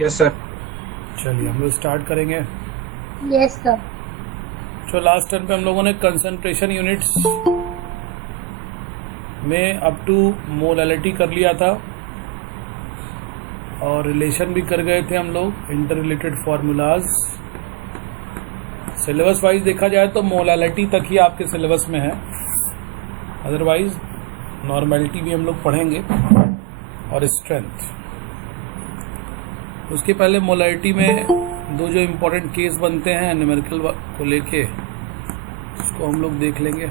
Yes sir. चलिए हम लोग स्टार्ट करेंगे। Yes sir. तो लास्ट टर्म पे हम लोगों ने कंसंट्रेशन यूनिट्स में अप टू मोलैलिटी कर लिया था और रिलेशन भी कर गए थे हम लोग, inter related formulas. Syllabus wise देखा जाए तो मोलैलिटी तक ही आपके सिलेबस में है, अदरवाइज नॉर्मेलिटी भी हम लोग पढ़ेंगे और स्ट्रेंथ। उसके पहले मोलैलिटी में दो जो इम्पोर्टेंट केस बनते हैं न्यूमेरिकल को लेके, उसको हम लोग देख लेंगे।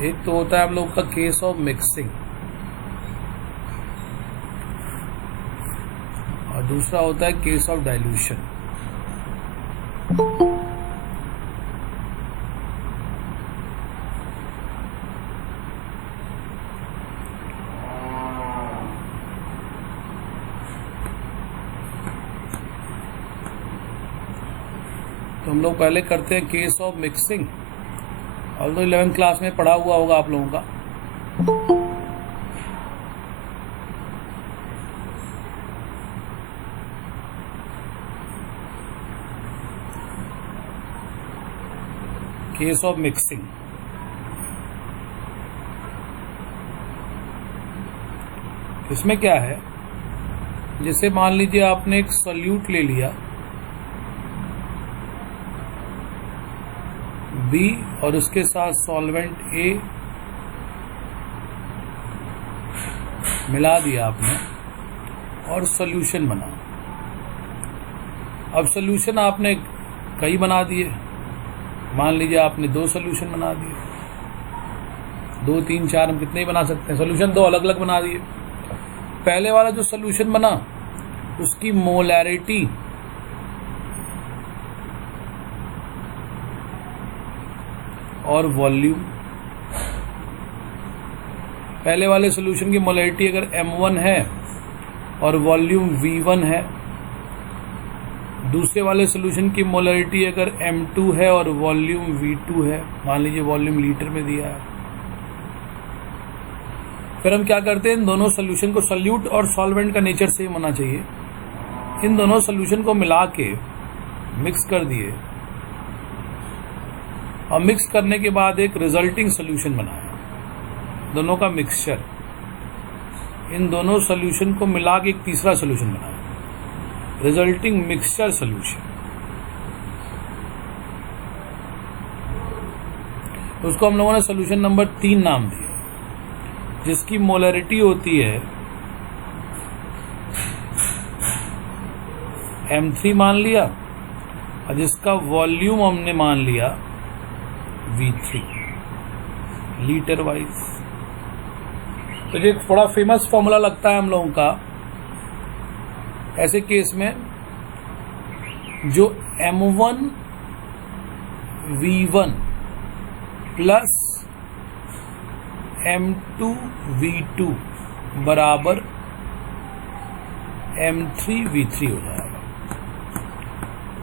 एक तो होता है हम लोग का केस ऑफ मिक्सिंग और दूसरा होता है केस ऑफ डाइल्यूशन। तो हम लोग पहले करते हैं केस ऑफ मिक्सिंग। और तो 11th क्लास में पढ़ा हुआ होगा आप लोगों का। केस ऑफ मिक्सिंग, इसमें क्या है, जैसे मान लीजिए आपने एक सॉल्यूट ले लिया B और उसके साथ सॉल्वेंट A मिला दिया आपने और सॉल्यूशन बना। अब सॉल्यूशन आपने कई बना दिए, मान लीजिए आपने 2 सॉल्यूशन बना दिए, 2 3 4 हम कितने ही बना सकते हैं। सॉल्यूशन 2 अलग अलग बना दिए। पहले वाला जो सॉल्यूशन बना उसकी मोलैरिटी और वॉल्यूम, पहले वाले सॉल्यूशन की मोलैरिटी अगर M1 है और वॉल्यूम V1 है, दूसरे वाले सॉल्यूशन की मोलैरिटी अगर M2 है और वॉल्यूम V2 है, मान लीजिए वॉल्यूम लीटर में दिया है। फिर हम क्या करते हैं, इन दोनों सॉल्यूशन को, सॉल्यूट और सॉल्वेंट का नेचर सेम होना चाहिए, इन दोनों सॉल्यूशन को मिला के मिक्स कर दिए और मिक्स करने के बाद एक रिजल्टिंग सॉल्यूशन बनाया, दोनों का मिक्सचर। इन दोनों सॉल्यूशन को मिला के एक तीसरा सॉल्यूशन बनाया, रिजल्टिंग मिक्सचर सॉल्यूशन। उसको हम लोगों ने सॉल्यूशन नंबर 3 नाम दिया, जिसकी मोलैरिटी होती है M3 मान लिया और जिसका वॉल्यूम हमने मान लिया V3 लीटर वाइज। तो ये थोड़ा फेमस फॉर्मूला लगता है हम लोगों का ऐसे केस में, जो M1 V1 plus M2 V2 बराबर M3 V3 हो जाएगा।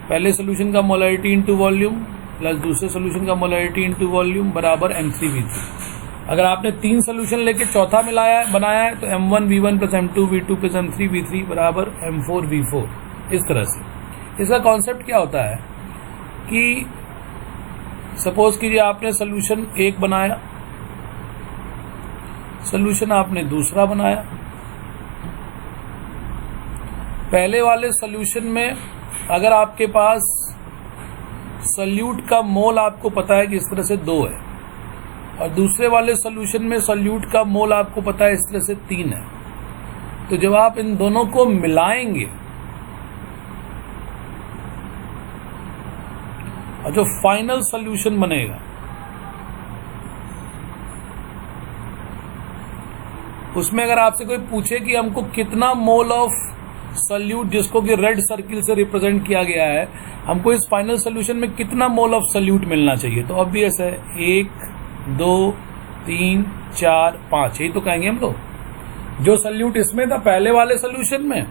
पहले सॉल्यूशन का मोलैरिटी इनटू वॉल्यूम प्लस दूसरे सॉल्यूशन का मोलैरिटी इनटू वॉल्यूम बराबर M3 V3। अगर आपने 3 सॉल्यूशन लेके चौथा बनाया है तो M1 V1 plus M2 V2 plus M3 V3 बराबर M4 V4। इस तरह से इसका कॉन्सेप्ट क्या होता है कि सपोज कीजिए आपने सॉल्यूशन 1 बनाया, सॉल्यूशन आपने दूसरा बनाया। पहले वाले सॉल्यूशन में अगर आपके पास सॉल्यूट का मोल आपको पता है कि इस तरह से 2 है और दूसरे वाले सॉल्यूशन में सॉल्यूट का मोल आपको पता है इस तरह से 3 है, तो जब आप इन दोनों को मिलाएंगे और जो फाइनल सॉल्यूशन बनेगा उसमें अगर आपसे कोई पूछे कि हमको कितना मोल ऑफ सॉल्यूट, जिसको कि रेड सर्किल से रिप्रेजेंट किया गया है, हमको इस फाइनल सॉल्यूशन में कितना मोल ऑफ सॉल्यूट मिलना चाहिए, तो ऑब्वियस है 1 2 3 4 5 यही तो कहेंगे हम लोग। जो सॉल्यूट इसमें था पहले वाले सॉल्यूशन में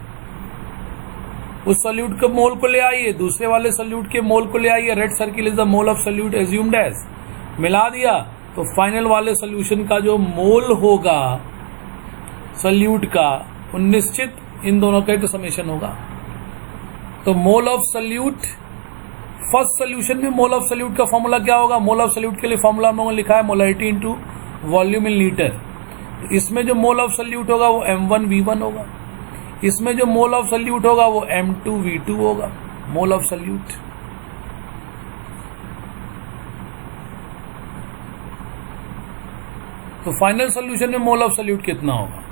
उस सॉल्यूट के मोल को ले आइए, दूसरे वाले सॉल्यूट के मोल को ले आइए, red circle is the mole of solute assumed as, मिला दिया तो फाइनल वाले सॉल्यूशन का जो मोल होगा सॉल्यूट का वो निश्चित इन दोनों का तो समेशन होगा। तो मोल ऑफ सॉल्यूट फर्स्ट सॉल्यूशन में मोल ऑफ सॉल्यूट का फॉर्मूला क्या होगा? मोल ऑफ सॉल्यूट के लिए फॉर्मूला हम लोगों ने लिखा है molarity into volume in litre. इसमें जो मोल ऑफ सॉल्यूट होगा वो m1v1 होगा, इसमें जो मोल ऑफ सॉल्यूट होगा वो m2v2 होगा, मोल ऑफ सॉल्यूट। तो फाइनल सॉल्यूशन में मोल ऑफ सॉल्यूट कितना होगा?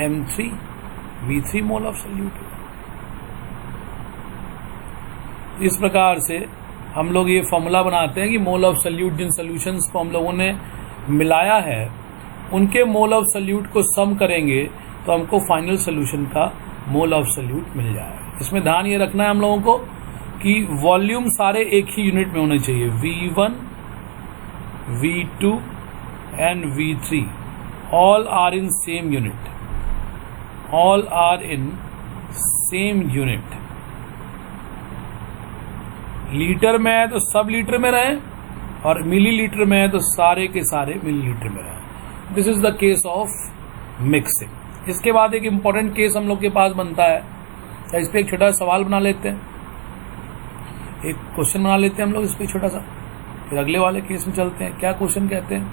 m3v3 मोल ऑफ सॉल्यूट होगा। इस प्रकार से हम लोग ये फॉर्मूला बनाते हैं कि मोल ऑफ सॉल्यूट जिन सॉल्यूशंस को हम लोगों ने मिलाया है उनके मोल ऑफ सॉल्यूट को सम करेंगे तो हमको फाइनल सॉल्यूशन का मोल ऑफ सॉल्यूट मिल जाएगा। इसमें ध्यान ये रखना है हम लोगों को कि वॉल्यूम सारे एक ही यूनिट में होने चाहिए, V1, V2 and V3 all are in same unit, all are in same unit. Litre में है तो सब लीटर में रहे और मिलीलीटर में है तो सारे के सारे मिलीलीटर में रहे। This is the case of mixing. इसके बाद एक इंपॉर्टेंट केस हम लोग के पास बनता है, तो इस पर एक छोटा सवाल बना लेते हैं, एक क्वेश्चन बना लेते हैं हम लोग इस पर छोटा सा, फिर अगले वाले केस में चलते हैं। क्या क्वेश्चन कहते हैं?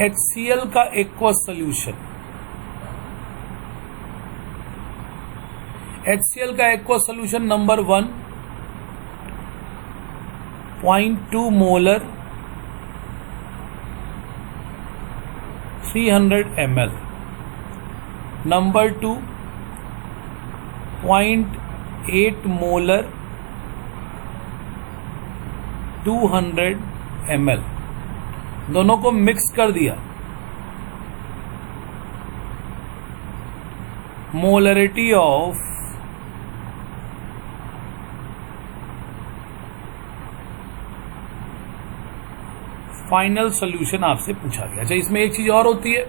HCl का एक्वस सोल्यूशन, HCl का aqueous solution number 1 0.2 molar 300 ml, number 2 0.8 molar 200 ml, दोनों को मिक्स कर दिया। मोलरिटी ऑफ फाइनल सॉल्यूशन आपसे पूछा गया। अच्छा, इसमें एक चीज और होती है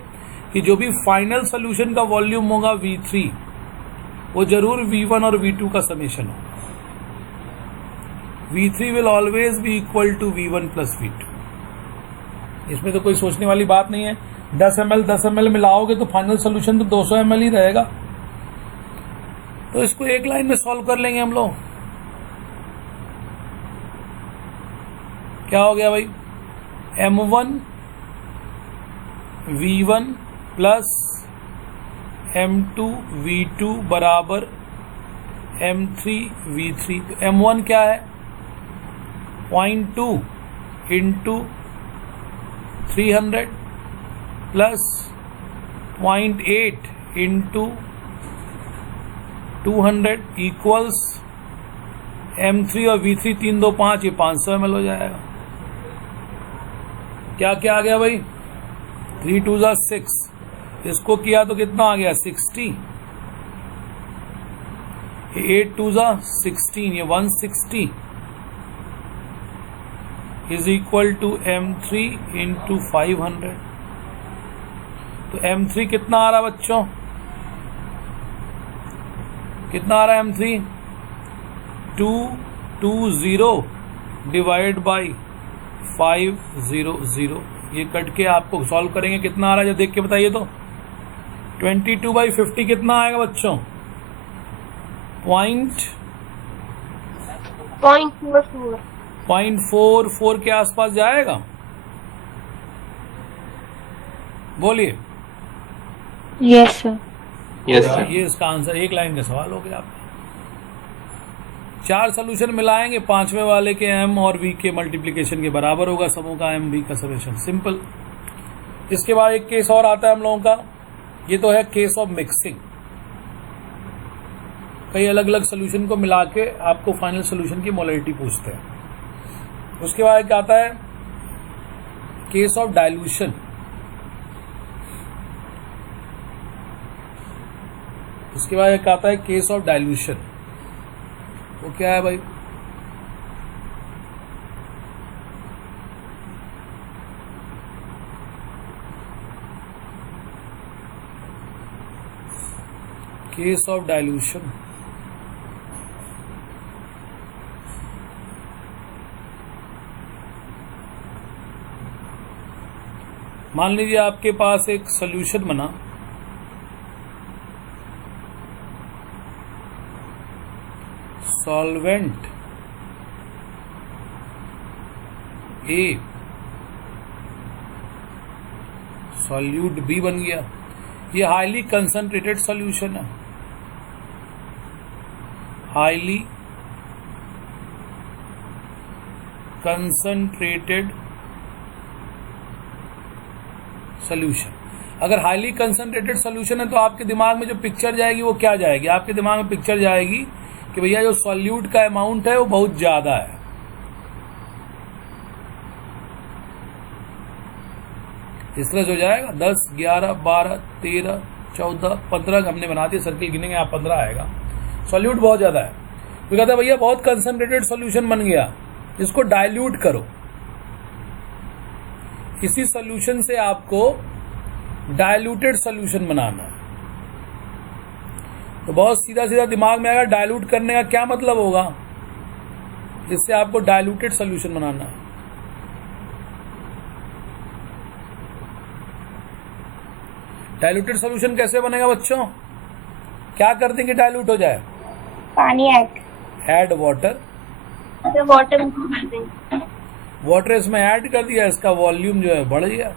कि जो भी फाइनल सॉल्यूशन का वॉल्यूम होगा V3 वो जरूर V1 और V2 का समेशन होगा। V3 will always be equal to V1 plus V2। इसमें तो कोई सोचने वाली बात नहीं है। 10 ml मिलाओगे तो फाइनल सॉल्यूशन तो 200 ml ही रहेगा। तो इसको एक लाइन में सॉल्व कर लेंगे हम लोग। क्या हो गया भाई? M1 V1 plus M2 V2 बराबर M3 V3। M1 क्या है? 0.2 into 300 plus 0.8 into 200 equals M3 और V3 3 2 5, ये 500 ml हो जाएगा। क्या क्या आ गया भाई? 3 2 6, इसको किया तो कितना आ गया? 60। 8 2 16, ये 160 is equal to M3 into 500। तो M3 कितना आ रहा बच्चों? कितना आ रहा है M3? 220 divide by 500। ये कट के आपको सॉल्व करेंगे, कितना आ रहा है जब देख के बताइए तो। 22/50 कितना आएगा बच्चों? 0.44 के आसपास जाएगा। बोलिए। Yes sir. Yes sir. ये इसका आंसर, एक लाइन का सवाल हो गया आपका। 4 सोल्यूशन मिलाएंगे, 5वें वाले के m और v के मल्टीप्लिकेशन के बराबर होगा समूह का m v का समेशन। सिंपल। इसके बाद एक केस और आता है हम लोगों का, ये तो है केस ऑफ मिक्सिंग। कई अलग अलग सोल्यूशन को मिला के आपको फाइनल सोल्यूशन की मोलरिटी पूछते हैं। उसके बाद एक आता है केस ऑफ डाइल्यूशन। उसके बाद एक आता है केस ऑफ डाइल्यूशन। वो क्या है भाई? केस ऑफ डाइल्यूशन मान लीजिए आपके पास एक सॉल्यूशन बना, सॉल्वेंट ए, सॉल्यूट बी बन गया। ये हाईली कंसंट्रेटेड सॉल्यूशन है, हाईली कंसंट्रेटेड सॉल्यूशन। अगर हाईली कंसंट्रेटेड सॉल्यूशन है तो आपके दिमाग में जो पिक्चर जाएगी वो क्या जाएगी? आपके दिमाग में पिक्चर जाएगी कि भैया जो सॉल्यूट का अमाउंट है वो बहुत ज्यादा है। इस तरह से हो जाएगा 10, 11, 12, 13, 14, 15 हमने बना दिया, सर्किल गिनेंगे यहाँ 15 आएगा। सॉल्यूट बहुत ज्यादा है तो कहता है भैया बहुत कंसंट्रेटेड सॉल्यूशन बन गया, इसको डाइल्यूट करो। इसी सॉल्यूशन से आपको डाइल्यूटेड सॉल्यूशन बनाना है। तो बहुत सीधा सीधा दिमाग में आएगा डाइल्यूट करने का क्या मतलब होगा, इससे आपको डाइल्यूटेड सॉल्यूशन बनाना है। डाइल्यूटेड सॉल्यूशन कैसे बनेगा बच्चों? क्या कर देंगे डाइल्यूट हो जाए? पानी ऐड वाटर, वाटर कर देंगे। वाटर इसमें ऐड कर दिया, इसका वॉल्यूम जो है बढ़ गया,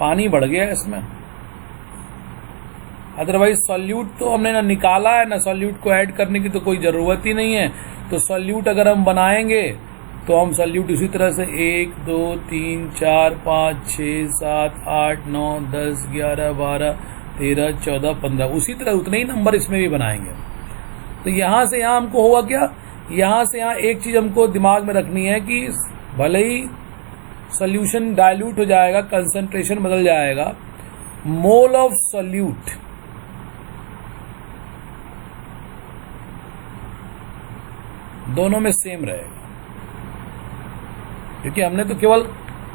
पानी बढ़ गया इसमें। अदरवाइज सॉल्यूट तो हमने ना निकाला है ना सॉल्यूट को ऐड करने की तो कोई जरूरत ही नहीं है। तो सॉल्यूट अगर हम बनाएंगे तो हम सॉल्यूट इसी तरह से 1, 2, 3, 4, 5, 6, 7, 8, 9, 10, 11, 12, 13, 14, 15 उसी तरह उतने ही नंबर इसमें भी बनाएंगे। तो यहां से यहां हमको होगा क्या, यहां से यहां एक चीज हमको दिमाग में रखनी है कि भले ही सॉल्यूशन डाइल्यूट हो जाएगा, कंसंट्रेशन बदल जाएगा, मोल ऑफ सॉल्यूट दोनों में सेम रहेगा, क्योंकि हमने तो केवल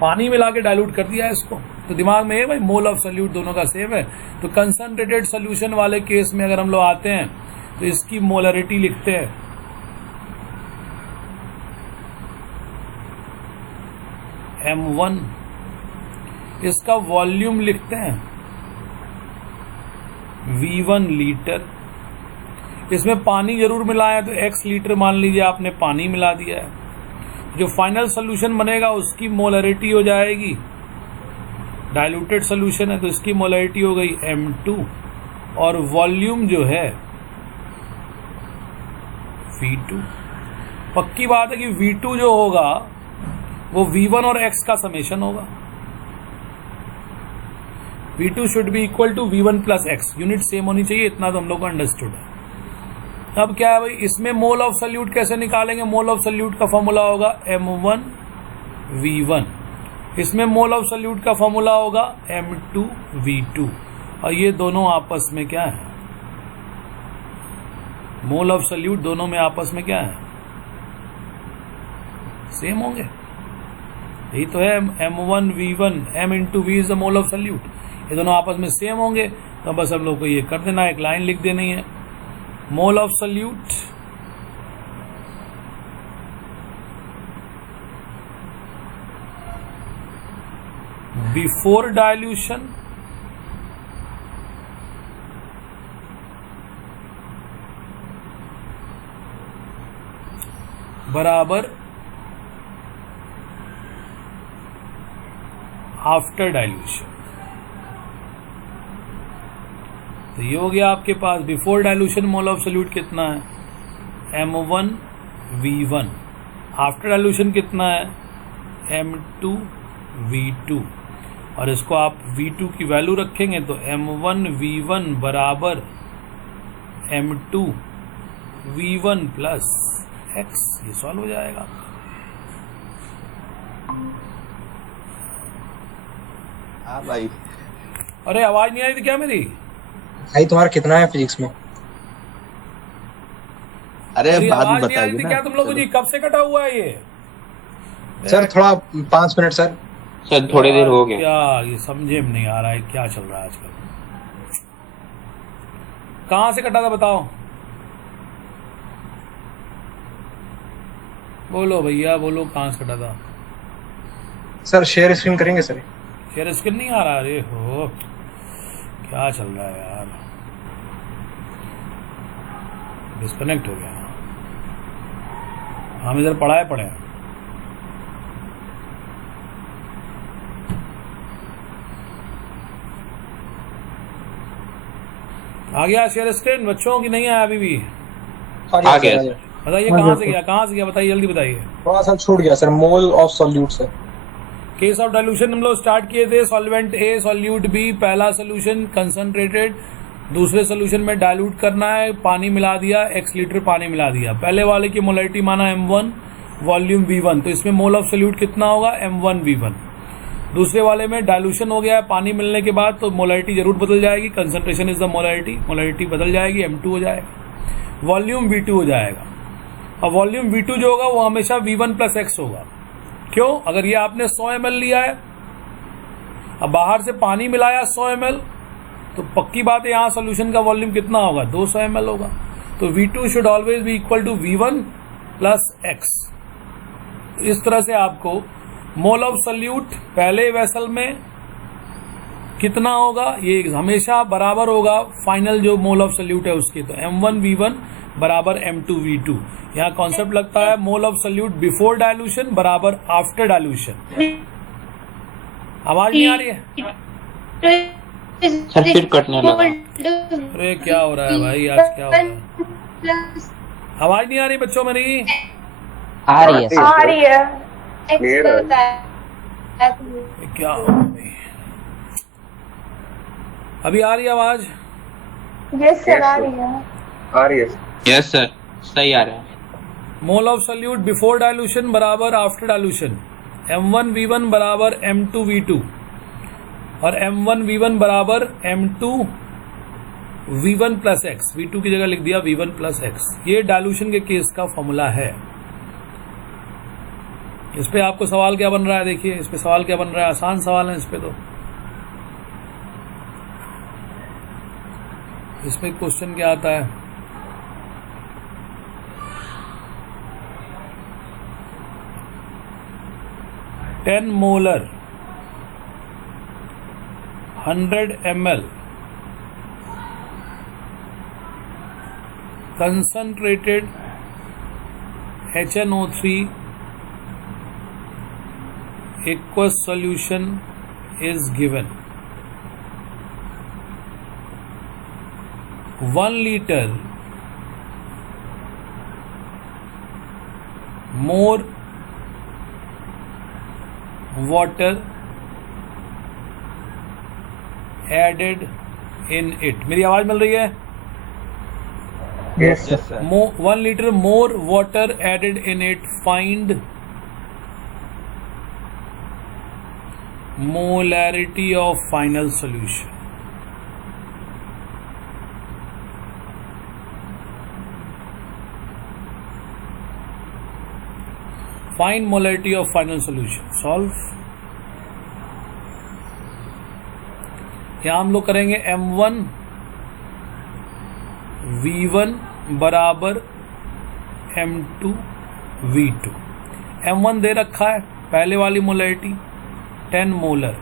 पानी मिला के डाइल्यूट कर दिया है इसको। तो दिमाग में है भाई मोल ऑफ सॉल्यूट दोनों का सेम है। तो कंसंट्रेटेड सॉल्यूशन वाले केस में अगर हम लोग आते हैं तो इसकी मोलरिटी लिखते हैं M1, इसका वॉल्यूम लिखते हैं V1 लीटर। इसमें पानी जरूर मिलाया है तो X लीटर मान लीजिए आपने पानी मिला दिया है। जो फाइनल सोल्यूशन बनेगा उसकी मोलरिटी हो जाएगी, डाइल्यूटेड सोल्यूशन है तो इसकी मोलरिटी हो गई M2 और वॉल्यूम जो है V2। पक्की बात है कि V2 जो होगा वो V1 और X का समेशन होगा। V2 should be equal to V1 plus X, unit same होनी चाहिए, इतना तो हम लोग को अंडरस्टूड है। अब क्या है भाई, इसमें मोल ऑफ सॉल्यूट कैसे निकालेंगे? मोल ऑफ सॉल्यूट का फॉर्मूला होगा M1 V1, इसमें मोल ऑफ सॉल्यूट का फॉर्मूला होगा M2 V2, और ये दोनों आपस में क्या है? मोल ऑफ सॉल्यूट दोनों में आपस में क्या है? सेम होंगे। यही तो है M1 V1, M into V is the mole of solute, ये दोनों आपस में सेम होंगे। तो बस हम लोग को ये कर देना, एक लाइन लिख देनी है, mole of solute before dilution बराबर आफ्टर डाइल्यूशन। तो ये हो गया आपके पास before dilution mole of solute कितना है? M1 V1। आफ्टर डाइल्यूशन कितना है? M2 V2। और इसको आप V2 की वैल्यू रखेंगे तो M1 V1 बराबर M2 V1 प्लस X, ये सॉल्व हो जाएगा। हाँ भाई। अरे आवाज नहीं आई थी क्या मेरी? भाई तुम्हारा कितना है फिजिक्स में? अरे मेरी बाद में आवाज नहीं आई बताइए थी ना। क्या तुम लोगों को जी? कब से कटा हुआ है ये? सर थोड़ा 5 मिनट सर। सर थोड़ी देर हो गया। क्या ये समझे में नहीं आ रहा है क्या चल रहा है आजकल? कहां से कटा था बताओ? बोलो भैया बोलो, कहां से कटा था? सर शेयर स्क्रीन करेंगे सर? शेयर स्क्रीन नहीं आ रहा? अरे हो, क्या चल रहा है यार, डिस्कनेक्ट हो गया। हम इधर पढ़े आ गया शेयर स्क्रीन बच्चों की? नहीं आया अभी भी? आ गया। बताइए कहाँ से गया बताइए, जल्दी बताइए। थोड़ा सा छूट गया sir, mole of solute sir. Case of dilution हम लोग स्टार्ट किए थे, सॉल्वेंट ए सॉल्यूट बी, पहला सोल्यूशन कंसंट्रेटेड, दूसरे सोल्यूशन में डाइल्यूट करना है, पानी मिला दिया, x लीटर पानी मिला दिया। पहले वाले की मोलरिटी माना m1, वॉल्यूम v1, तो इसमें मोल ऑफ सोल्यूट कितना होगा? m1 v1। दूसरे वाले में डाइल्यूशन हो गया है, पानी मिलने के बाद तो मोलरिटी जरूर बदल जाएगी, कंसंट्रेशन इज द मोलरिटी बदल जाएगी, m2 हो जाएगा, वॉल्यूम v2 हो जाएगा। अब वॉल्यूम v2 जो होगा वो हमेशा v1 प्लस x होगा। क्यों? अगर ये आपने 100 ml लिया है, अब बाहर से पानी मिलाया 100 ml, तो पक्की बात है यहाँ सोल्यूशन का वॉल्यूम कितना होगा? 200 ml होगा। तो v2 should always be equal to v1 plus x। इस तरह से आपको मोल ऑफ सोल्यूट पहले वेसल में कितना होगा, ये हमेशा बराबर होगा फाइनल जो मोल ऑफ सोल्यूट है उसके। तो m1 v1 बराबर m2 v2। यहाँ कॉन्सेप्ट लगता है mole of solute before dilution बराबर आफ्टर डाइल्यूशन। आवाज नहीं आ रही है सर? फिर कटने लगा। अरे क्या हो रहा है भाई, आज क्या हो रहा है? आवाज नहीं आ रही बच्चों मेरी? आ रही है सर। आ रही है। क्या हो रहा है? अभी आ रही है आवाज? यस सर, आ रही है। यस सर, सही आ रहा है। Mole of solute before dilution बराबर आफ्टर डाइल्यूशन, m1 v1 बराबर m2 v2 और m1 v1 बराबर m2 v1 plus x। v2 की जगह लिख दिया v1 प्लस x। ये डाइल्यूशन के केस का फॉर्मूला है। इस पे आपको सवाल क्या बन रहा है? देखिए इस पे सवाल क्या बन रहा है, आसान सवाल है इस पे। तो इसमें क्वेश्चन क्या आता है? Ten molar 100 ml concentrated HNO3 aqueous solution is given. 1 liter more water added in it। मेरी आवाज मिल रही है? Yes, sir. 1 liter more water added in it, find molarity of final solution। Find molarity of final solution। Solve। यहाँ हम लोग करेंगे m1 v1 बराबर m2 v2। m1 दे रखा है पहले वाली मोलरिटी 10 मोलर,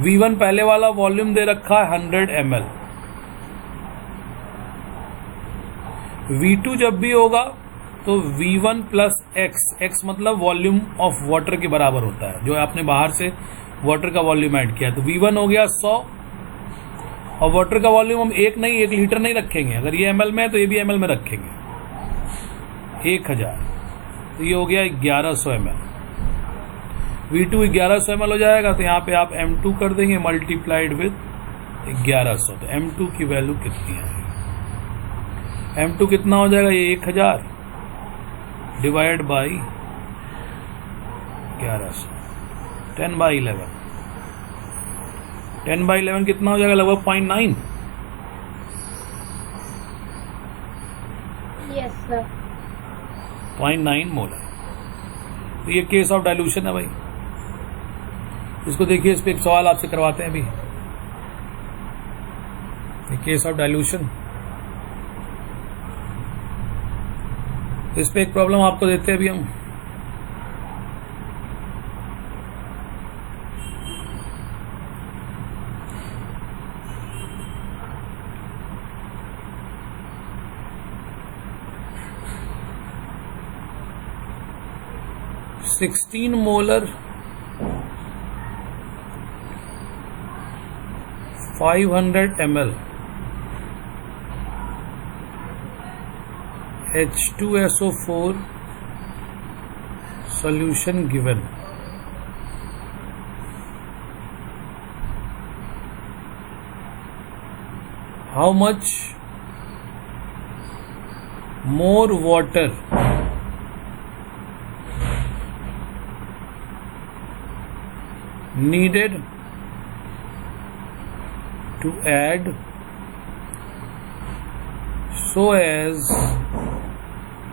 v1 पहले वाला वॉल्यूम दे रखा है 100 ml। v2 जब भी होगा तो v1 प्लस x मतलब वॉल्यूम ऑफ वाटर के बराबर होता है, जो आपने बाहर से वाटर का वॉल्यूम ऐड किया। तो v1 हो गया 100 और वाटर का वॉल्यूम हम 1 लीटर नहीं रखेंगे, अगर ये ml में है तो ये भी ml में रखेंगे, 1000। तो ये हो गया 1100 ml। v2 1100 ml हो जाएगा, तो यहाँ पे आप m2 कर देंगे मल्टीप्लाइड विद 1100। तो m2 की वैल्यू कितनी आएगी? m2 कितना हो जाएगा? ये 1000 डिवाइड बाई 1100, 10/11। 10/11 कितना हो जाएगा? लगभग 0.9। Yes sir. 0.9 मोलर। तो ये केस ऑफ डाइल्यूशन है भाई। इसको देखिए, इस पे एक सवाल आपसे करवाते हैं अभी। ये केस ऑफ डाइल्यूशन, इस पे एक प्रॉब्लम आपको देते हैं अभी हम। 16 molar 500 ml H2SO4 solution given. How much more water needed to add so as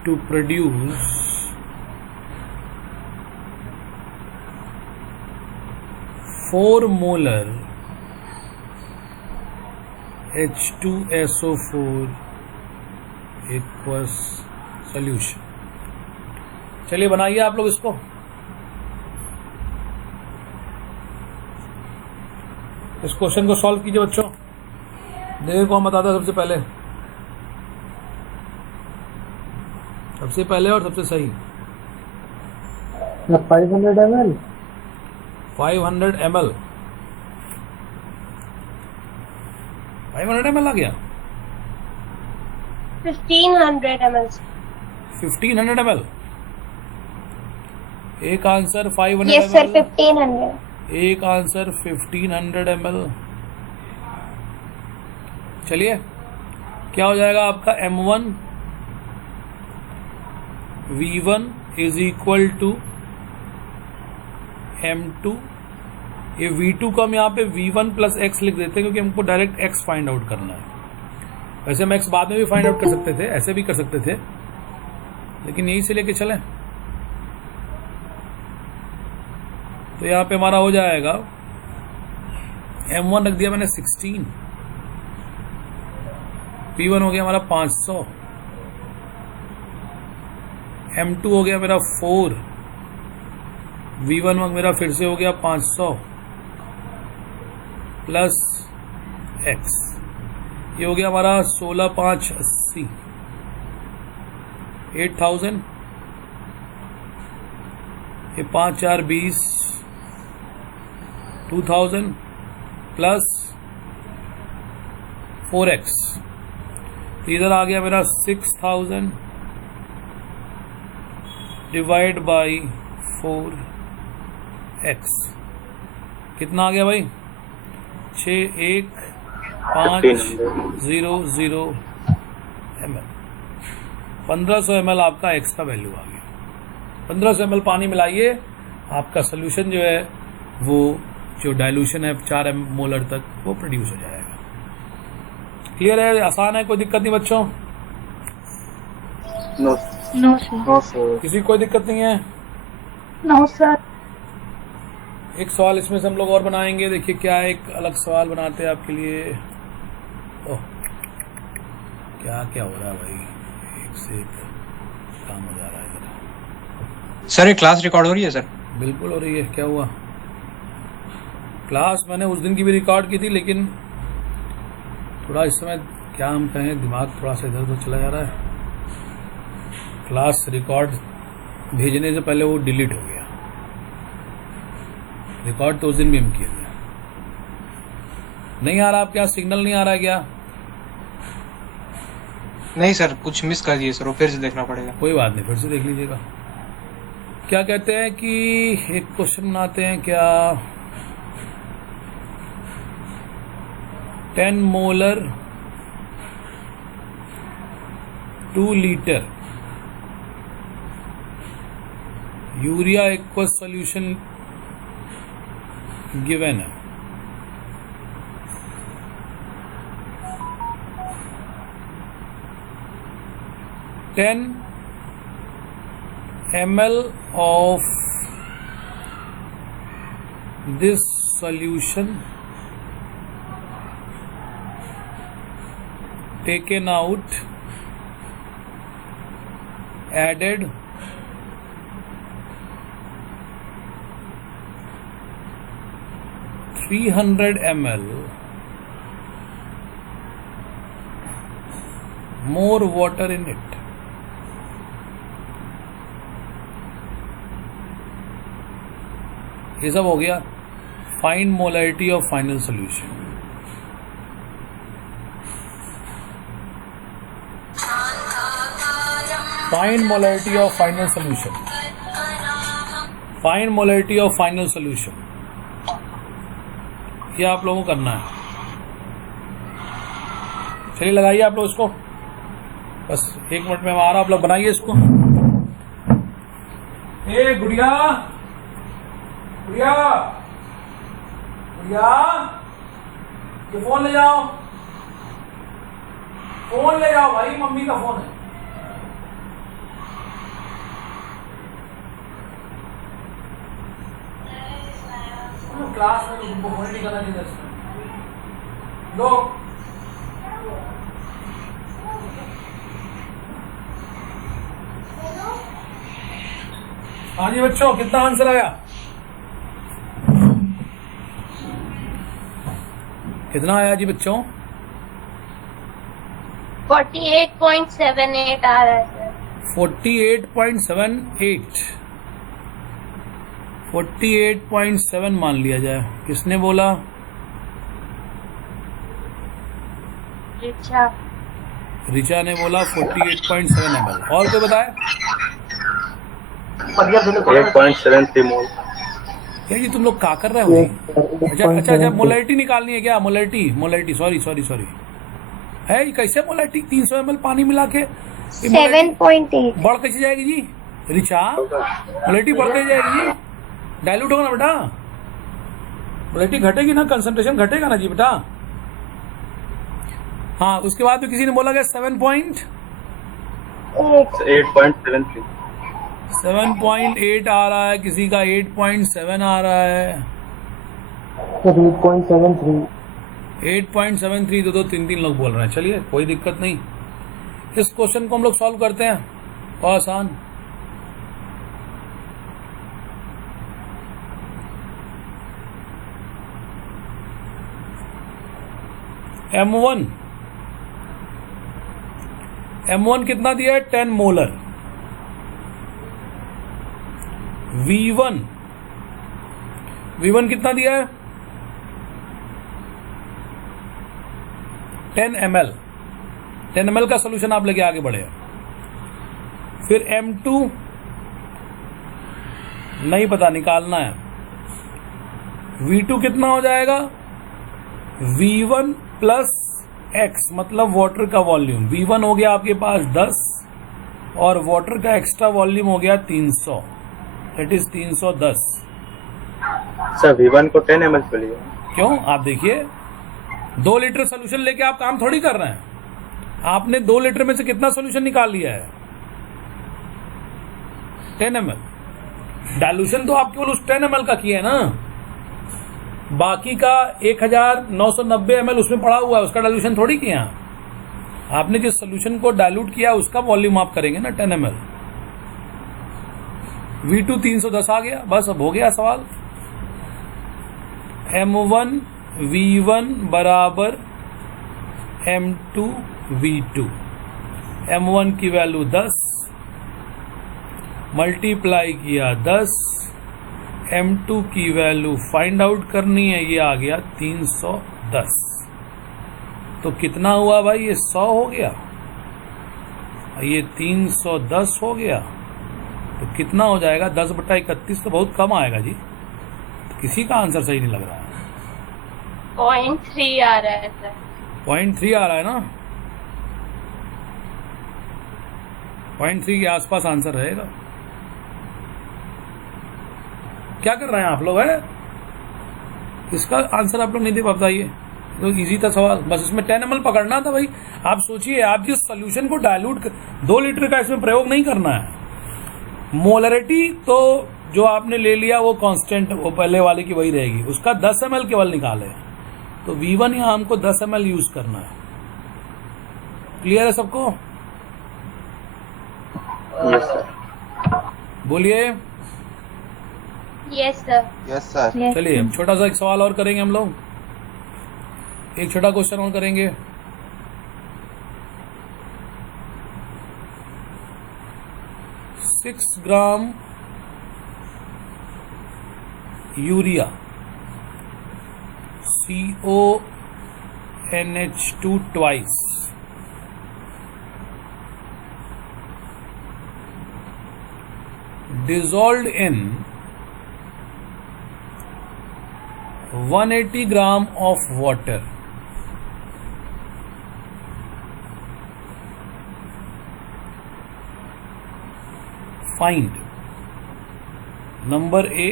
to produce 4 molar H2SO4 aqueous solution. चलिए बनाइए आप लोग इसको. इस क्वेश्चन को सॉल्व कीजिए बच्चों. देखिए कौन बताता है सबसे पहले. सबसे पहले और सबसे सही. 500 ml. 500 ml. 500 ml आ गया. 1500 ml. 1500 ml. एक आंसर 500 Yes sir, ml. 1500. एक आंसर 1500 ml. चलिए क्या हो जाएगा आपका M1 V1 is equal to M2. ये V2 को हम यहाँ पे V1 प्लस एक्स लिख देते हैं क्योंकि हमको डायरेक्ट x फाइंड आउट करना है. वैसे हम x बाद में भी फाइंड आउट कर सकते थे, ऐसे भी कर सकते थे, लेकिन यही से लेके चलें. तो यहाँ पे हमारा हो जाएगा M1 रख दिया मैंने 16, P1 हो गया हमारा 500, M2 हो गया मेरा 4, V1 मेरा फिर से हो गया 500 प्लस x. ये हो गया हमारा 16 5 80, 8000. ये 5 4 20, 2000 प्लस 4x. तो इधर आ गया मेरा 6000 डिवाइड बाई 4x. कितना आ गया भाई? 61,500 ml. 1500 ml आपका x का वैल्यू आ गया. 1500 ml पानी मिलाइए, आपका सोल्यूशन जो है वो जो डाइल्यूशन है 4 मोलर तक वो प्रोड्यूस हो जाएगा. क्लियर है? आसान है? कोई दिक्कत नहीं बच्चों? No. No sir. No sir. किसी कोई दिक्कत नहीं है? No sir. एक सवाल इसमें से हम लोग और बनाएंगे. देखिए क्या एक अलग सवाल बनाते हैं आपके लिए. ओह क्या क्या हो रहा है भाई, एक से एक काम हो जा रहा है इधर. सर ये क्लास रिकॉर्ड हो रही है सर? बिल्कुल हो रही है. क्या हुआ? क्लास मैंने उस दिन की भी रिकॉर्ड की थी, लेकिन थोड़ा इस समय क्या हम कहें, दिमाग थोड़ा सा इधर उधर चला जा रहा है. क्लास रिकॉर्ड भेजने से पहले वो डिलीट हो गया. रिकॉर्ड तो उस दिन भी हम किए थे. नहीं आ रहा आप क्या? सिग्नल नहीं आ रहा है क्या? नहीं सर, कुछ मिस कर दिए सर, वो फिर से देखना पड़ेगा. कोई बात नहीं, फिर से देख लीजिएगा. क्या कहते हैं कि एक क्वेश्चन बनाते हैं क्या. 10 molar 2 litre urea aqueous solution given है. Ten ml of this solution taken out, added 300 ml more water in it. ये सब हो गया। Find molarity of final solution. Find molarity of final solution. Find molarity of final solution, ये आप लोगों को करना है। चलिए लगाइए आप लोग इसको, बस 1 मिनट में मैं आ रहा हूं, आप लोग बनाइए इसको। ए गुड़िया, गुड़िया, गुड़िया, ये फोन ले जाओ, फोन ले जाओ भाई, मम्मी का फोन है। क्लास में तुमको फोन नहीं करना चाहिए। लो हाँ जी बच्चों, कितना आंसर आया? कितना आया जी बच्चों? 48.78 आ रहा है सर। 48.78, 48.7 मान लिया जाए। किसने बोला? रिचा। रिचा ने बोला 48.7 ml। और कोई बताए? 8.73 मोल। क्या जी तुम लोग क्या कर रहे हो? अच्छा, मोलैरिटी निकालनी है क्या? मोलैरिटी, सॉरी है ये कैसे मोलैरिटी? 300 ml पानी मिला के 7.8 बढ़ कैसे जाएगी जी? रिचा, मोलैरिटी बढ़ कैसे जाएगी जी? डाइल्यूट होगा ना बेटा, मोलैरिटी घटेगी ना, कंसंट्रेशन घटेगा ना जी बेटा। हाँ, उसके बाद भी किसी ने बोला गया 7.8 8.73। 7.8 आ रहा है, किसी का 8.7 आ रहा है, 8.73। दो 3 लोग बोल रहे हैं। चलिए कोई दिक्कत नहीं, इस क्वेश्चन को हम लोग सॉल्व करते हैं, बहुत आसान। M1 कितना दिया है? 10 मोलर। V1 कितना दिया है? 10 ml। 10 ml का सोल्यूशन आप लेके आगे बढ़े। फिर M2 नहीं पता, निकालना है। V2 कितना हो जाएगा? V1 प्लस X, मतलब वाटर का वॉल्यूम। V1 हो गया आपके पास 10 और वाटर का एक्स्ट्रा वॉल्यूम हो गया 300, दैट इज 310। सर V1 को 10 ml पे लिया। क्यों? आप देखिए 2 लीटर सोल्यूशन लेके आप काम थोड़ी कर रहे हैं। आपने 2 लीटर में से कितना सोल्यूशन निकाल लिया है? 10 ml। डाइल्यूशन तो आप केवल उस 10 ml का किया है ना, बाकी का 1990 ml उसमें पड़ा हुआ है, उसका डाइल्यूशन थोड़ी किया। आपने जिस सोल्यूशन को डाइल्यूट किया उसका वॉल्यूम आप करेंगे ना 10 ml। V2 310 आ गया, बस अब हो गया सवाल। M1 V1 बराबर M2 V2। M1 की वैल्यू 10 मल्टीप्लाई किया 10, M2 की वैल्यू फाइंड आउट करनी है, ये आ गया 310। तो कितना हुआ भाई? ये 100 हो गया, ये 310 हो गया, तो कितना हो जाएगा? 10/31। तो बहुत कम आएगा जी, तो किसी का आंसर सही नहीं लग रहा है। 0.3 आ रहा है सर। 0.3 आ रहा है ना, 0.3 के आसपास आंसर रहेगा। क्या कर रहे हैं आप लोग? है इसका आंसर आप लोग नहीं दे पा, बताइए। तो इजी था सवाल, बस इसमें 10 ml पकड़ना था भाई। आप सोचिए, आप जिस सोल्यूशन को डाइल्यूट 2 लीटर का इसमें प्रयोग नहीं करना है। मोलरिटी तो जो आपने ले लिया वो कांस्टेंट, वो पहले वाले की वही रहेगी, उसका 10 ml केवल निकाले। तो V1 यहाँ हमको 10 ml यूज करना है। क्लियर है सबको? Yes sir. बोलिए। Yes sir. Yes sir. चलिए अब छोटा सा एक सवाल और करेंगे हम लोग, एक छोटा क्वेश्चन और करेंगे। $6 gram urea CONH2 twice dissolved in 180 gram of water. Find number A,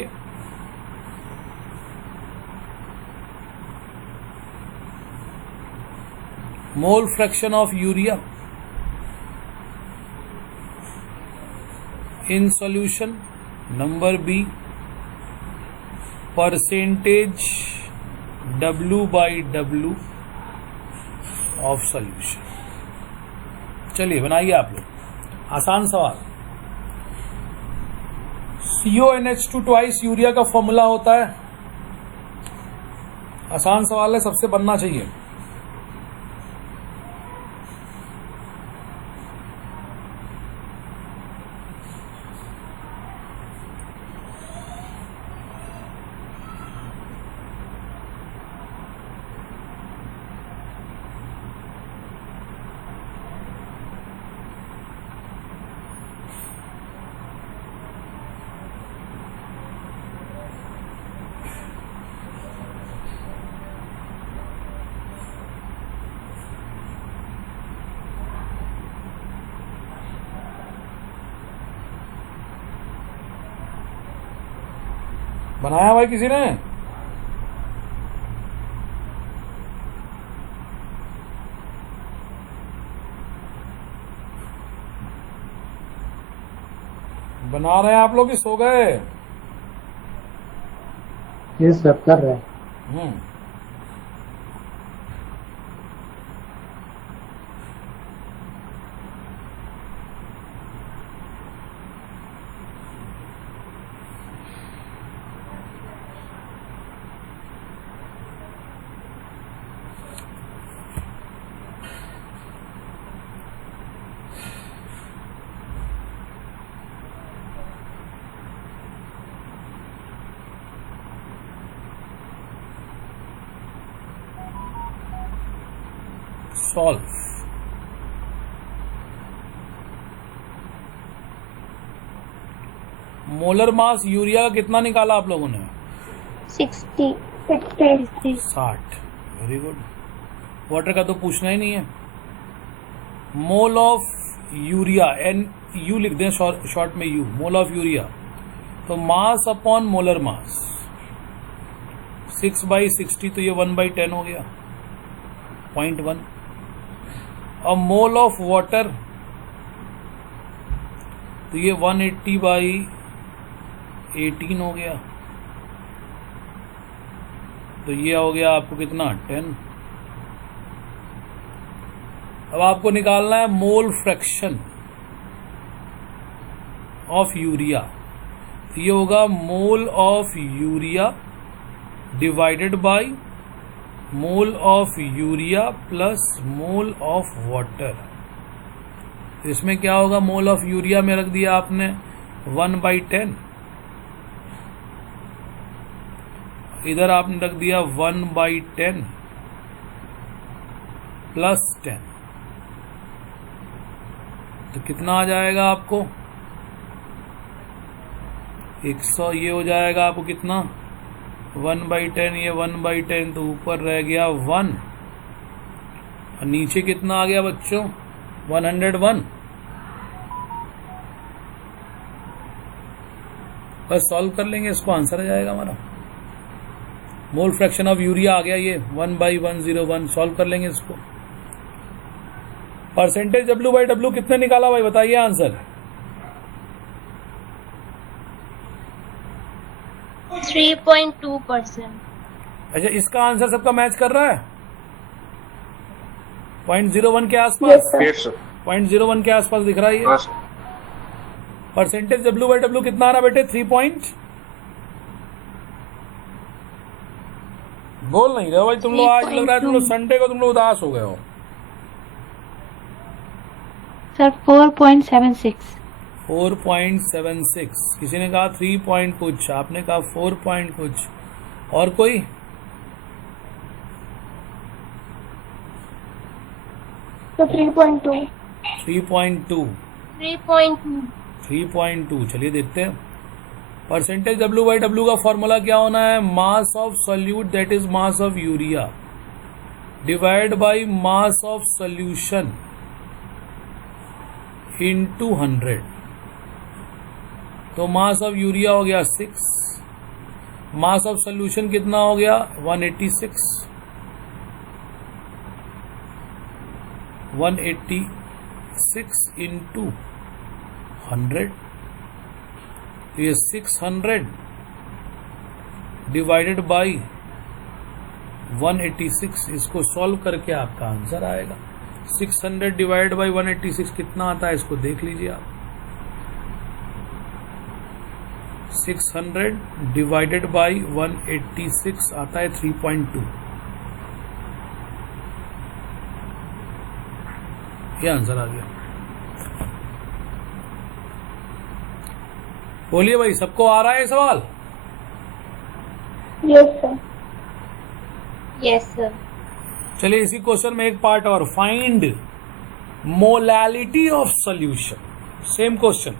mole fraction of urea in solution. Number B, percentage W by W of solution. चलिए बनाइए आप लोग, आसान सवाल। CONH2 ट्वाइस यूरिया का फॉर्मूला होता है, आसान सवाल है, सबसे बनना चाहिए। बनाया भाई किसी ने? बना रहे हैं आप लोग कि सो गए? ये सब कर रहे हैं। सॉल्व। मोलर मास यूरिया का कितना निकाला आप लोगों ने? 60. 60। Very good. वाटर का तो पूछना ही नहीं है। मोल ऑफ यूरिया, NU लिख दें शॉर्ट में U, मोल ऑफ यूरिया, तो मास अपॉन मोलर मास 6/60, तो ये 1/10 हो गया, 0.1। और मोल ऑफ वाटर, तो ये 180/18 हो गया, तो ये हो गया आपको कितना, 10। अब आपको निकालना है मोल फ्रैक्शन ऑफ यूरिया, तो ये होगा mole of urea divided by mole of urea plus mole of water. इसमें क्या होगा, मोल ऑफ यूरिया में रख दिया आपने 1/10, इधर आपने रख दिया 1/10 प्लस 10, तो कितना आ जाएगा आपको 100। ये हो जाएगा आपको कितना, 1/10, ये 1/10, तो ऊपर रह गया 1, और नीचे कितना आ गया बच्चों, 101। बस सॉल्व कर लेंगे इसको, आंसर आ जाएगा हमारा। मोल फ्रैक्शन ऑफ यूरिया आ गया, ये 1/101। सॉल्व कर लेंगे इसको। परसेंटेज W/W कितने निकाला भाई, बताइए आंसर। 3.2%. अच्छा, इसका आंसर सबका मैच कर रहा है? 0.01 के आसपास। Yes, sir. Yes, sir. 0.01 के आसपास दिख रहा है ये। हाँ, sir. परसेंटेज W/W कितना आ रहा बेटे, 3 बोल नहीं रहे हो भाई तुम लोग, आज लग रहा है तुम लोग संडे को तुम लोग उदास हो गए हो। सर 4.76। 4.76, किसी ने कहा 3 पॉइंट कुछ, आपने कहा 4 पॉइंट कुछ, और कोई? तो 3.2 3.2 3.2 चलिए देखते हैं। परसेंटेज W बाई W का फॉर्मूला क्या होना है? Mass of solute that is mass of urea divide by mass of solution into 100। तो मास ऑफ यूरिया हो गया 6, मास ऑफ सोल्यूशन कितना हो गया? 186 इंटू 100, तो ये 600 डिवाइडेड बाई 186, इसको सॉल्व करके आपका आंसर आएगा। 600 डिवाइड बाई 186 कितना आता है, इसको देख लीजिए आप। 600 डिवाइडेड बाई 186 आता है 3.2, ये आंसर आ गया। बोलिए भाई, सबको आ रहा है सवाल? Yes sir. चलिए इसी क्वेश्चन में एक पार्ट और, find molality of solution. Same question,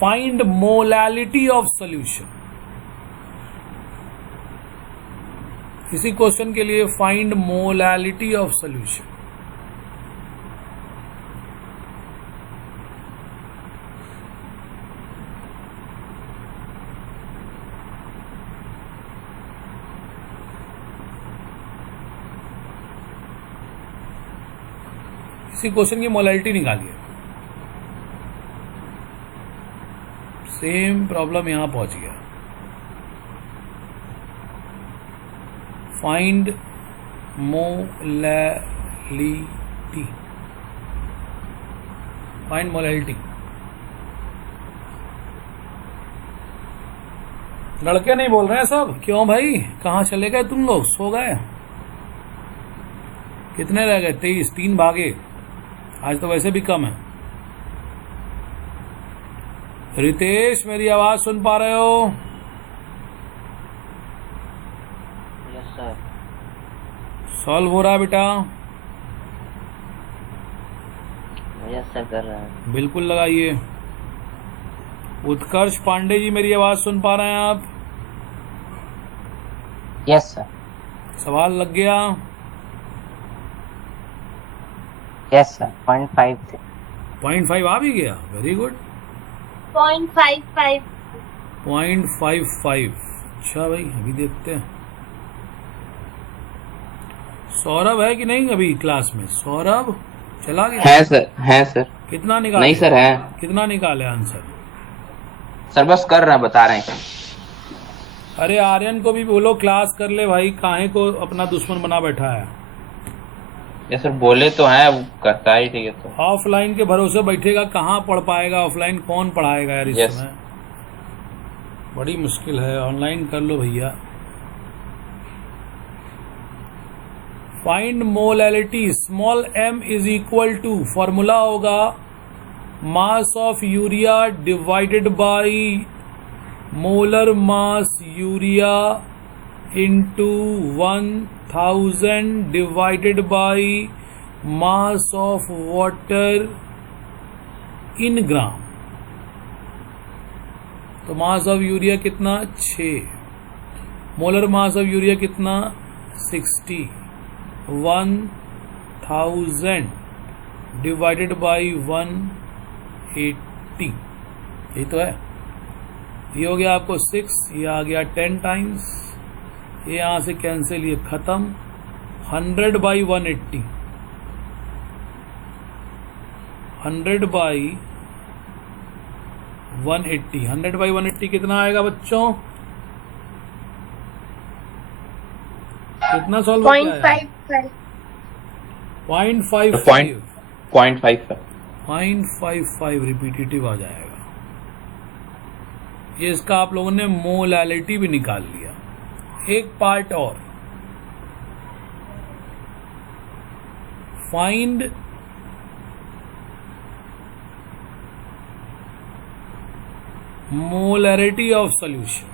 find molality of solution. इसी क्वेश्चन के लिए फाइंड मोलैलिटी ऑफ सॉल्यूशन। इसी क्वेश्चन की मोलैलिटी निकालिए। सेम प्रॉब्लम यहां पहुंच गया। Find molality, find molality. लड़के नहीं बोल रहे हैं सब, क्यों भाई? कहां चले गए तुम लोग? सो गए? कितने रह गए? 23, 3 भागे। आज तो वैसे भी कम है। रितेश, मेरी आवाज सुन पा रहे हो? Yes sir. सॉल्व हो रहा है बेटा? यस सर, कर रहा है। बिल्कुल लगाइए। उत्कर्ष पांडे जी, मेरी आवाज सुन पा रहे हैं आप? Yes sir. सवाल लग गया? Yes sir. 0.5 थे। 0.5 आ भी गया, वेरी गुड। 0.55 0.55। अच्छा भाई, अभी देखते हैं। सौरभ है कि नहीं अभी क्लास में? सौरभ चला गया? है सर, है सर। कितना निकाले? नहीं सर, है। कितना निकाले आंसर? सर बस कर रहे हैं, बता रहे हैं। अरे आर्यन को भी बोलो क्लास कर ले भाई, काहे को अपना दुश्मन बना बैठा है। ये सर बोले तो हैं, अब करता ही ठीक है। तो ऑफलाइन के भरोसे बैठेगा, कहाँ पढ़ पाएगा? ऑफलाइन कौन पढ़ाएगा यार इस Yes. समय? बड़ी मुश्किल है, ऑनलाइन कर लो भैया। Find molality, small m is equal to, formula होगा mass of urea divided by molar mass urea into 1000 divided by mass of water in gram. तो मास ऑफ यूरिया कितना? 6। मोलर मास ऑफ यूरिया कितना? 60। 1000 divided by 180, यही तो है। ये हो गया आपको 6, ये आ गया 10 टाइम्स, ये यहां से कैंसिल, ये खत्म। 100 बाई 180, 100 बाई 180, 100 बाई 180 कितना आएगा बच्चों? कितना सॉल्व हो गया? 0.55 0.55 0.55 रिपीटेटिव आ जाएगा। ये इसका आप लोगों ने मोलैलिटी भी निकाल लिया। एक पार्ट और, find molarity of solution,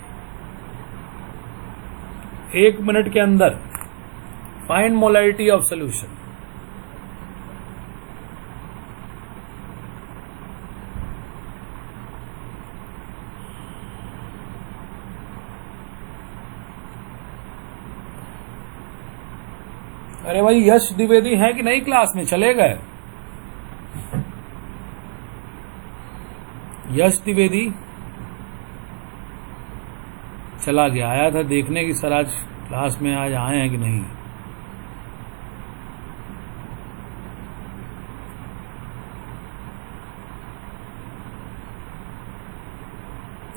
1 minute के अंदर फाइंड मोलैरिटी ऑफ सॉल्यूशन। अरे भाई यश द्विवेदी है कि नहीं क्लास में? चले गए यश द्विवेदी? चला गया, आया था देखने की सर आज क्लास में आज आए हैं कि नहीं।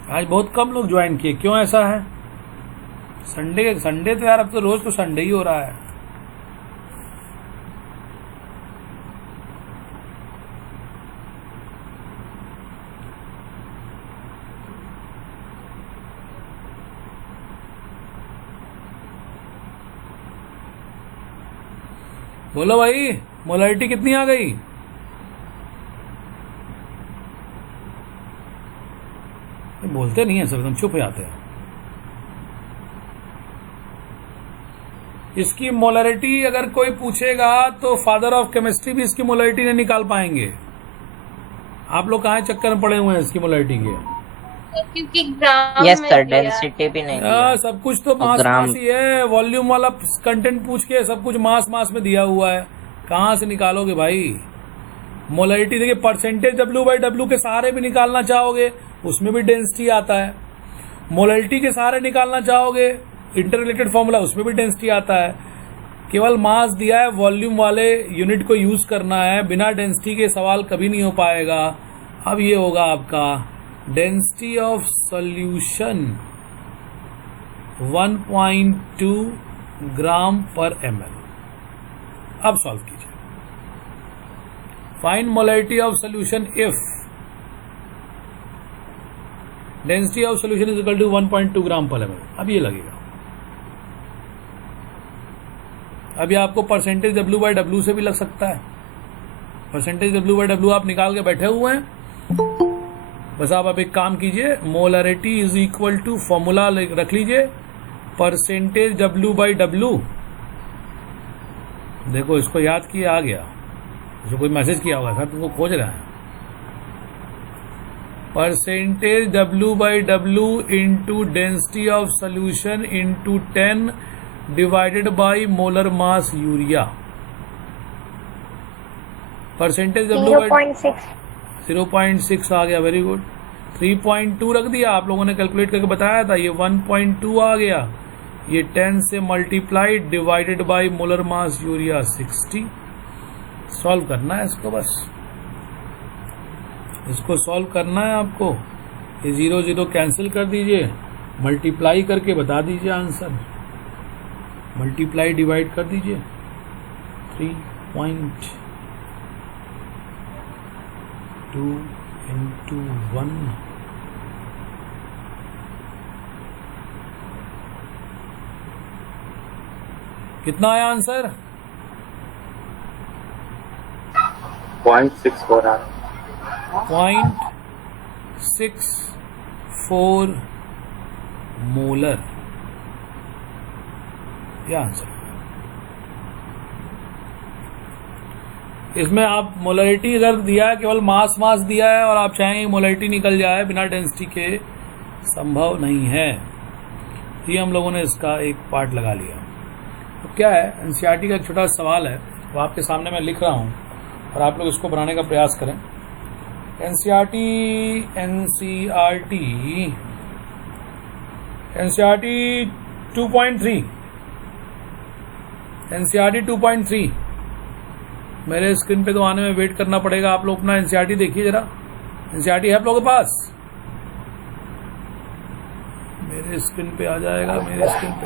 आज बहुत कम लोग ज्वाइन किए, क्यों ऐसा है? संडे तो यार अब तो रोज तो संडे ही हो रहा है। बोलो भाई, मोलैरिटी कितनी आ गई? बोलते नहीं है सब, एकदम चुप हो जाते हैं। इसकी मोलैरिटी अगर कोई पूछेगा तो फादर ऑफ केमिस्ट्री भी इसकी मोलैरिटी नहीं निकाल पाएंगे। आप लोग कहाँ चक्कर में पड़े हुए हैं इसकी मोलैरिटी के? क्योंकि ग्राम यस में सर, दिया। डेंसिटी भी नहीं दिया। सब कुछ तो मास ग्राम। मास ही है, वॉल्यूम वाला कंटेंट पूछ के सब कुछ मास में दिया हुआ है, कहाँ से निकालोगे भाई? मोलैरिटी देखिए, परसेंटेज W/W के सहारे भी निकालना चाहोगे उसमें भी डेंसिटी आता है, मोलैरिटी के सहारे निकालना चाहोगे इंटर रिलेटेड फॉर्मूला उसमें भी डेंसिटी आता है। केवल मास दिया है, वॉल्यूम वाले यूनिट को यूज करना है, बिना डेंसिटी के सवाल कभी नहीं हो पाएगा। अब ये होगा आपका density of solution 1.2 gram per ml। अब सॉल्व कीजिए। Find molarity of solution if density of solution is equal to 1.2 gram per ml। अब ये लगेगा, अभी आपको परसेंटेज W/W से भी लग सकता है। परसेंटेज W/W आप निकाल के बैठे हुए हैं, बस आप एक काम कीजिए, molarity is equal to formula रख लीजिए, परसेंटेज W/W। देखो इसको याद किया, आ गया, जो कोई मैसेज किया होगा सर तुमको खोज रहा है। Percentage W/W into density of solution into 10 divided by molar mass urea. Percentage W/W 0.6 आ गया, वेरी गुड। 3.2 रख दिया, आप लोगों ने कैलकुलेट करके बताया था, ये 1.2 आ गया। ये 10 से multiplied divided by molar mass urea 60। Solve करना है इसको, बस इसको सॉल्व करना है आपको। ये 0 0 कैंसिल कर दीजिए, मल्टीप्लाई करके बता दीजिए आंसर, मल्टीप्लाई डिवाइड कर दीजिए। 3.2 into 1 कितना आया आंसर? 0.64 आ 0.64 मोलर, यह आंसर। इसमें आप मोलैरिटी अगर दिया है, केवल मास दिया है और आप चाहेंगे मोलैरिटी निकल जाए बिना डेंसिटी के, संभव नहीं है। ये हम लोगों ने इसका एक पार्ट लगा लिया। तो क्या है, एनसीईआरटी का एक छोटा सवाल है, वो आपके सामने मैं लिख रहा हूँ और आप लोग इसको बनाने का प्रयास करें। एनसीईआरटी 2.3 मेरे स्क्रीन पे तो आने में वेट करना पड़ेगा। आप लोग अपना एनसीईआरटी देखिए जरा, एनसीईआरटी है आप लोगों के पास? मेरे स्क्रीन पे आ जाएगा, मेरे स्क्रीन पे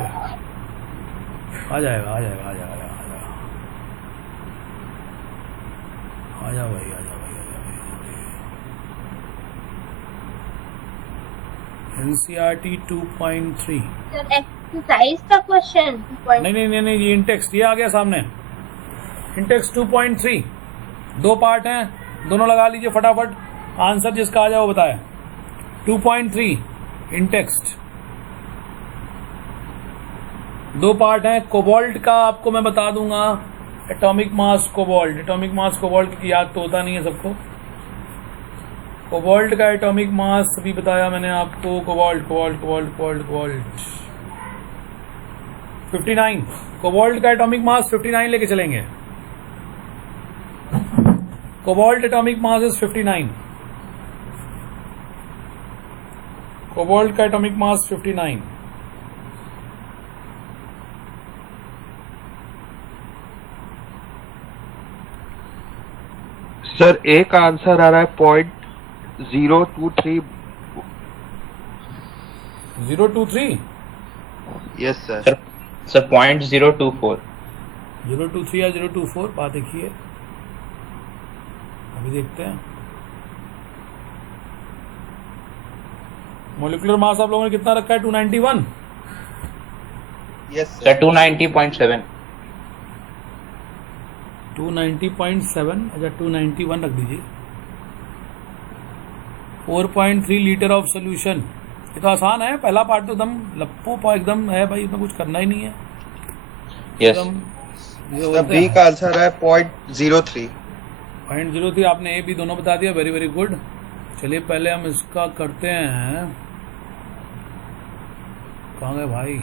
आ जाएगा, आ जाएगा, आ जाएगा, आ जा भाई, आ जा भाई, आ जा भाई। एनसीईआरटी 2.3 एक्सरसाइज का क्वेश्चन नहीं, ये इंटेक्स्ट ये आ गया सामने। इंटेक्स 2.3 दो पार्ट हैं, दोनों लगा लीजिए फटाफट। आंसर जिसका आ जाए वो बताए। 2.3 इन टेक्स्ट। दो पार्ट हैं। कोबाल्ट का आपको मैं बता दूंगा, एटॉमिक मास कोबाल्ट की याद तो होता नहीं है सबको। कोबाल्ट का एटॉमिक मास अभी बताया मैंने आपको। कोबाल्ट 59। कोबाल्ट का एटॉमिक मास 59 लेके चलेंगे। Cobalt atomic mass is 59। Cobalt का एटॉमिक मास 59। सर एक आंसर आ रहा है 0.023। 023 यस सर। सर 0.024। 023 या 024 बात देखिए, अभी देखते हैं। मोलिकुलर मास आप लोगों ने कितना रखा है? 291। Yes sir 290.7। 290.7। अच्छा 291 रख दीजिए। 4.3 लीटर ऑफ सोल्यूशन। ये तो आसान है, पहला पार्ट तो एकदम लप्पू एकदम है भाई, इसमें कुछ करना ही नहीं है। यस ये सर। होता बी है। का आंसर है 0.03। 0.03 आपने ए भी दोनों बता दिया, वेरी वेरी गुड। चलिए पहले हम इसका करते हैं। कहाँ गए भाई?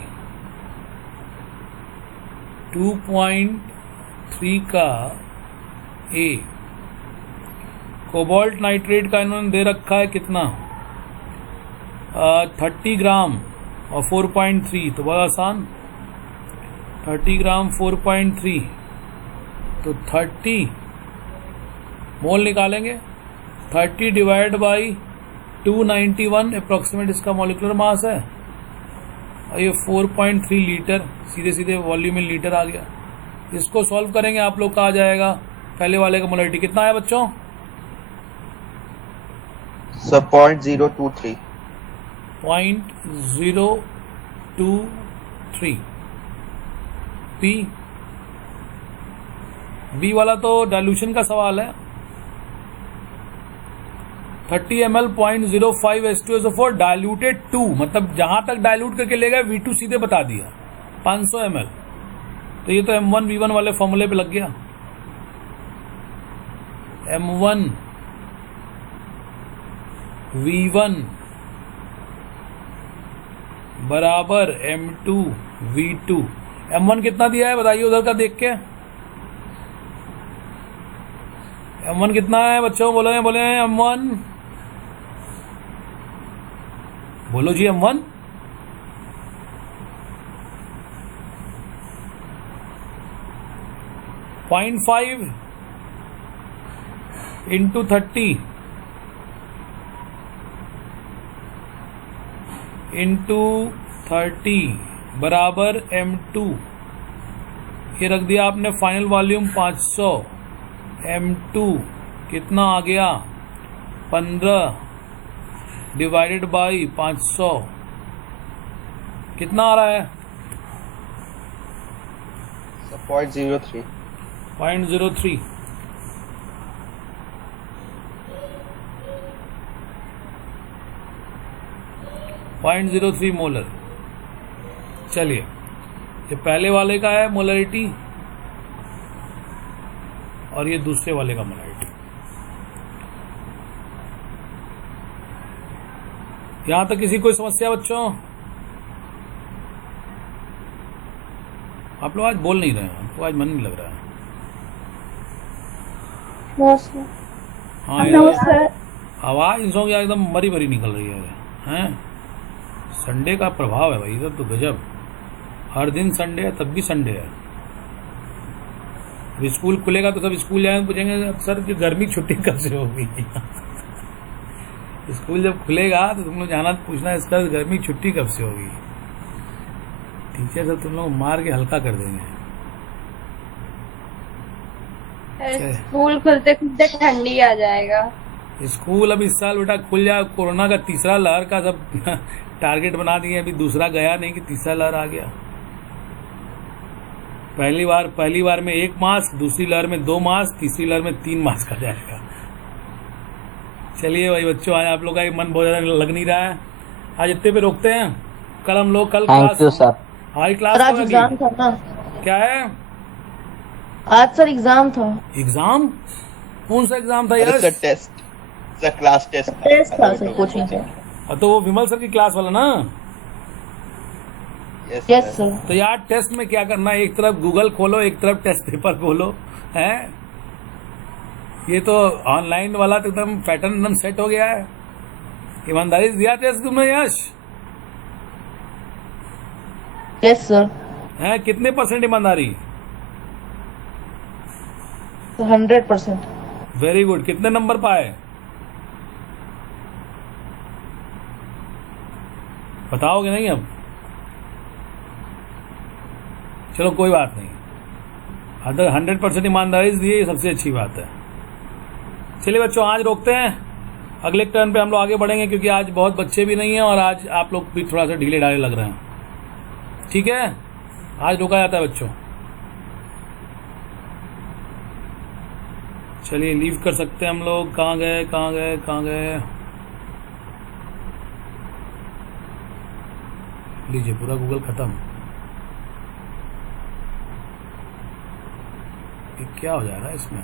2.3 का ए। कोबाल्ट नाइट्रेट का इन्होंने दे रखा है कितना? 30 ग्राम और 4.3, तो बहुत आसान। 30 ग्राम 4.3, तो 30 मोल निकालेंगे। 30 डिवाइड बाई 291 अप्रोक्सीमेट इसका मॉलिक्यूलर मास है, और ये 4.3 लीटर, सीधे सीधे वॉल्यूम इन लीटर आ गया। इसको सॉल्व करेंगे आप लोग का आ जाएगा पहले वाले का मोलरिटी कितना है बच्चों? सर 0.023। 0.023। बी वाला तो डाइल्यूशन का सवाल है। 30 ml 0.05 H2SO4 डाइल्यूटेड 2, मतलब जहां तक डाइल्यूट करके ले गए V2 सीधे बता दिया 500 ml। तो ये तो M1 V1 वाले फॉर्मूले पे लग गया। M1 V1 बराबर M2 V2। M1 कितना दिया है बताइए उधर का देख के। M1 कितना है बच्चों? बोले M1, बोलो जी M1। .5 इंटू 30 इंटू 30 बराबर M2। ये रख दिया आपने फाइनल वॉल्यूम 500। M2 कितना आ गया? 15 डिवाइडेड बाई 500 कितना आ रहा है? 0.03। 0.03। .03 मोलर। चलिए ये पहले वाले का है मोलरिटी और ये दूसरे वाले का मोलरिटी। यहां तक किसी कोई समस्या बच्चों? आप लोग आज बोल नहीं रहे हैं, आपको आज मन नहीं लग रहा है। हाँ यार, आवाज इन सबकी एकदम मरी भरी निकल रही है। हैं संडे का प्रभाव है भाई इधर तो गजब। हर दिन संडे है, तब भी संडे है। अब स्कूल खुलेगा तो सब स्कूल जाएंगे, पूछेंगे सर कि गर्मी छुट्टी कब से होगी। स्कूल जब खुलेगा तो तुम लोग जाना पूछना इसका गर्मी छुट्टी कब से होगी। टीचर सब तुम लोग मार के हल्का कर देंगे। स्कूल खुलते खुलते ठंडी आ जाएगा। स्कूल अब इस साल बेटा खुल जाए। कोरोना का तीसरा लहर का सब टारगेट बना दिए। अभी दूसरा गया नहीं कि तीसरा लहर आ गया। पहली बार में 1 मास्क, दूसरी लहर में 2 मास्क, तीसरी लहर में 3 मास्क आ जाएगा। चलिए भाई बच्चों, आज आप लोग का मन बहुत ज्यादा लग नहीं रहा है, आज इतने पे रोकते हैं। कल हम लोग कल थैंक यू सर। हमारी क्लास आज कब एग्जाम होगी? था ना, क्या है? आज सर एग्जाम था। एग्जाम? कौन सा एग्जाम था अरे यार? Sir test, sir class test test था सर, कोचिंग का। तो वो विमल सर की क्लास वाला ना? Yes sir. तो यार टेस्ट में क्या करना है, एक तरफ गूगल खोलो, एक तरफ टेस्ट पेपर खोलो, है? ये तो ऑनलाइन वाला तो एकदम पैटर्न एकदम सेट हो गया है। ईमानदारी से दिया टेस्ट तुमने यश? Yes sir. है कितने % ईमानदारी? 100%। Very good. कितने नंबर पाए बताओगे नहीं अब? चलो कोई बात नहीं, अगर 100% ईमानदारी से दिए सबसे अच्छी बात है। चलिए बच्चों, आज रोकते हैं, अगले टर्न पे हम लोग आगे बढ़ेंगे, क्योंकि आज बहुत बच्चे भी नहीं हैं और आज आप लोग भी थोड़ा सा ढीले ढाले लग रहे हैं। ठीक है, आज रोका जाता है बच्चों। चलिए लीव कर सकते हैं हम लोग। कहाँ गए कहाँ गए कहाँ गए? लीजिए पूरा गूगल खत्म। ये क्या हो जा रहा है इसमें?